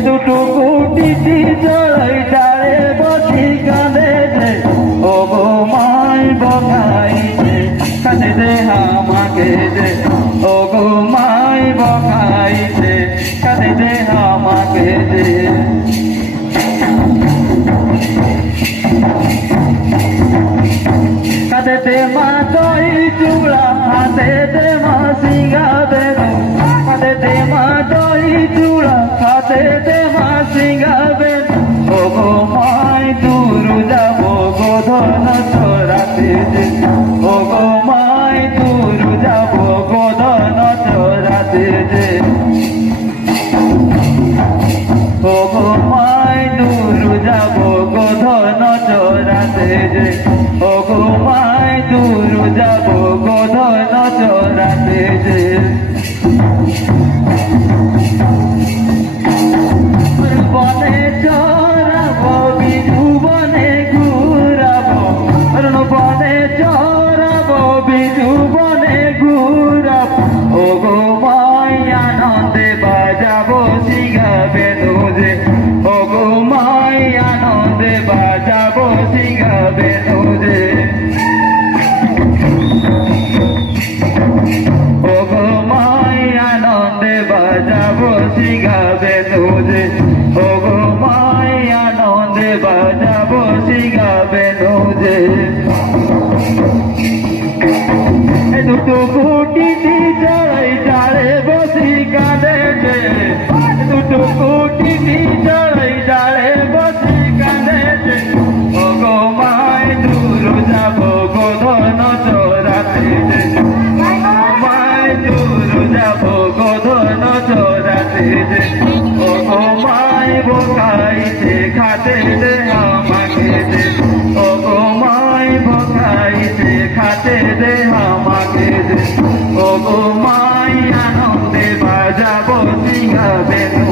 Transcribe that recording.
দুটুকু TT জড়াই ডালে বসি কাঁদেছে ও গো মাই বকাইছে কাঁদে দে আমাকে দে ও গো মাই বকাইছে কাঁদে দে আমাকে দে কাঁদে দে মা দই চূড়া হাতে দে মা সিঙ্গা বেনু কাঁদে দে মা দই চূড়া হাতে দে মা সিঙ্গা বেনু ও গো মাই দূর যাব গো ধন চোরাতে দে ও গো মাই দূর যাব গো ধন চোরাতে দে ও গো মাই দূর যাব গো ধন চোরাতে দে ও গো মাই দূর যাব গো ধন চোরাতে দে বনে চড়াবো বিধু বনে ঘুরাবো বনে চড়াবো বিধু বনে ঘুরাবো ও গো মাই আনন্দে বাজাবো সিঙ্গা বেনু যে ও গো মাই আনন্দে বাজাবো সিঙ্গা বেনু যে ও গো মাই আনন্দে বাজাবো সিঙ্গা বেনু যে ও গো মাই আনন্দে বাজাবো সিঙ্গা বেনু যে দুটো কুটিটি চড়াই ডালে বসি কাঁদেছে দুটো কুটিটি চড়াই ডালে বসি কাঁদেছে ও গো মাই দূর যাব গো ধন চোরাতে যে মাই দূর যাব গো ধন চোরাতে যে ও গো মাই বকাইছে খাতে দে আমাকে দে ও গো মাই বকাইছে খাতে দে আমাকে দে ও গো মাই আনন্দে বাজাবো সিঙ্গা বেনু